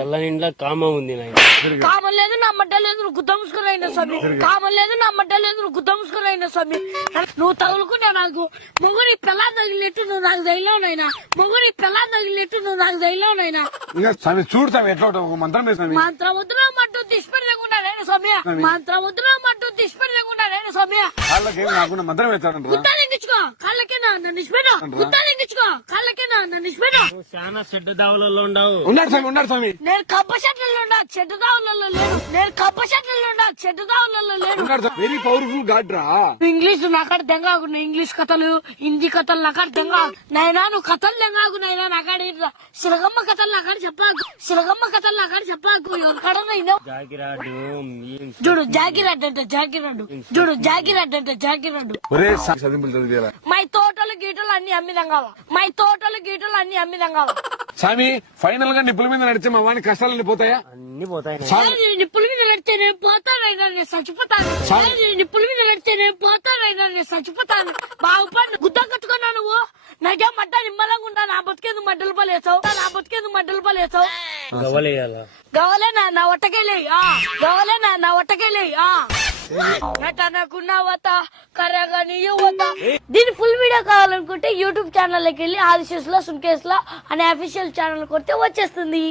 కళ్ళ నిండా కామ ఉంది నాయన. కామం లేదు నా మడ్డ లేదు నువ్వు గుద్ద స్వామి. కామం లేదు నా మడ్డ లేదు నువ్వు గుద్ద ముసుకుని అయినా స్వామి. నువ్వు తగులుకున్నా నాకు మొగుని పిల్ల తగిలినట్టు నువ్వు నాకు ధైర్యంనైనా మొగుని పిల్ల తగిలినట్టు నువ్వు నాకు ధైర్యంనైనా స్వామి చూడు స్వామి ఎట్లా మంత్రం స్వామి. మంత్రముద్ర మట్టు దిష్పడి లేకుండా నేను స్వామి. మంత్రముద్ర మట్టు దిష్పడి లేకుండా నేను స్వామి. మంత్రం నన్ను గుత్తాలు నన్ను చాలా చెడ్డ దావులలో ఉండవు. స్వామి స్వామి. నేను కప్ప షట్లలో ఉండా చెట్టు దావులలో లేను. నేను కప్ప షట్లలో ఉండా చెట్టు దావులలో లేను. ఉన్నాడు స్వామి వెరీ పవర్ఫుల్ గాడ్ రా. ఇంగ్లీష్ నాకాడ దెంగాకు ఇంగ్లీష్ కథలు హిందీ కథలు నాకాడ దెంగా. నైనా నువ్వు కథలు దెంగాకు నైనా నాకాడ ఇట్లా సిరగమ్మ కథలు నాకాడ చెప్పాకు. సిరగమ్మ కథలు నాకాడ చెప్పాకు. జాగిరాడు చూడు జాగిరడ్డు అంటే జాగిరడ్డు చూడు జాగిరడ్డు అంటే జాగిరడ్డు ఒరే చదివింపులు మై తోటలు గీటలు అన్ని అమ్మిదంగావా? మై తోటలు గీటలు అన్ని అమ్మిదంగావా? స్వామి ఫైనల్గా నిప్పుల మీద నడిస్తే మా వాడిని కష్టాలన్నీ పోతాయా? అన్ని పోతాయి నిప్పుల మీద నడితే నేను పోతానైనా నేను చచ్చిపోతాను. నేను నిప్పుల మీద నడితే నేను పోతానైనా నేను చచ్చిపోతాను. బాగుపడి గుద్ద కట్టుకున్నా నువ్వు? నాకే మడ్డ నిమ్మలంగా ఉంటా నా బతికేందుకు మడ్డలు పలేసావు నా బతికేందుకు మడ్డలు పలేసావు గవ్వలేయాలా? గవలేనా నా ఒట్టకెళ్ళి గవలేనా నా ఒట్టకెళ్ళి నటనకున్నవత కరగని యువత దీని ఫుల్ వీడియో కావాలనుకుంటే యూట్యూబ్ ఛానల్కి వెళ్ళి ఆదిశేష్లో సున్కేస్లో అనే అఫీషియల్ ఛానల్ కొడితే వచ్చేస్తుంది.